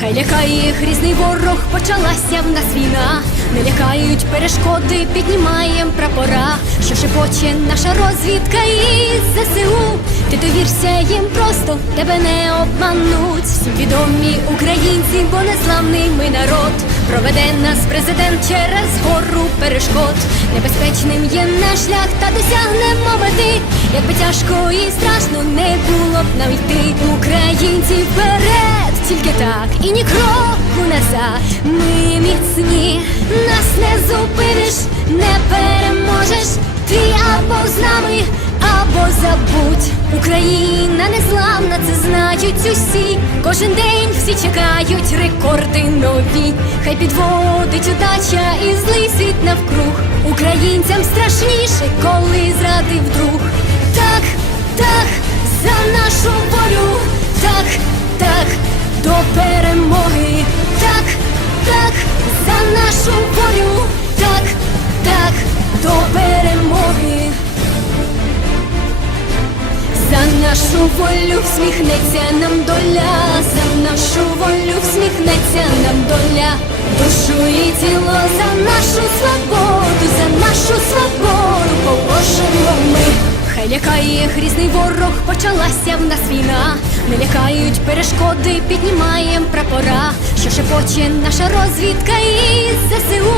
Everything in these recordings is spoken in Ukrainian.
Хай лякає їх різний ворог, почалася в нас війна. Не лякають перешкоди, піднімаєм прапора, що шепоче наша розвідка і ЗСУ. Ти довірся їм просто, тебе не обмануть. Всім відомі українці, бо незламний ми народ. Проведе нас президент через гору перешкод. Небезпечним є наш шлях, та досягнемо мети. Якби тяжко і страшно не було б нам йти. Українці вперед, тільки так і ні кроку назад. Ми міцні, нас не зупиниш, не переможеш. Ти або з нами, або забудь. Україна незламна, це знають усі. Кожен день всі чекають рекорди нові. Хай підводить удача і злий світ навкруг. Українцям страшніше, коли зрадив друг. Нашу волю всміхнеться нам доля, за нашу волю всміхнеться нам доля, душу і тіло за нашу свободу, за нашу свободу положимо ми. Хай лякає їх різний ворог, почалася в нас війна. Не лякають перешкоди, піднімаєм прапора, що шепоче наша розвідка і ЗСУ.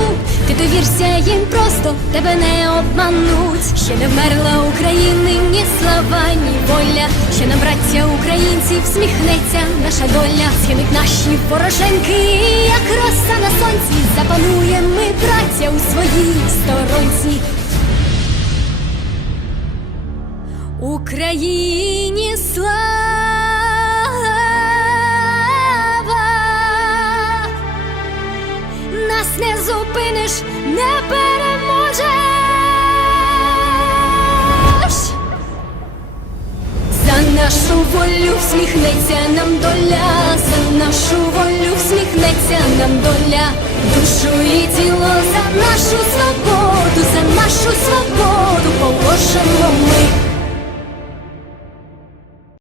Ти довірся їм просто, тебе не обмануть. Ще не вмерла України, ні слава, ні воля. Ще нам, браття українці, всміхнеться наша доля. Схинуть наші вороженки, як роса на сонці. Запануємо ми, браття, у своїй сторонці. Україні слава нас не зупиниш, не переможеш. Волю всміхнеться нам доля, за нашу волю всміхнеться нам доля, душу і тіло за нашу свободу, за нашу свободу.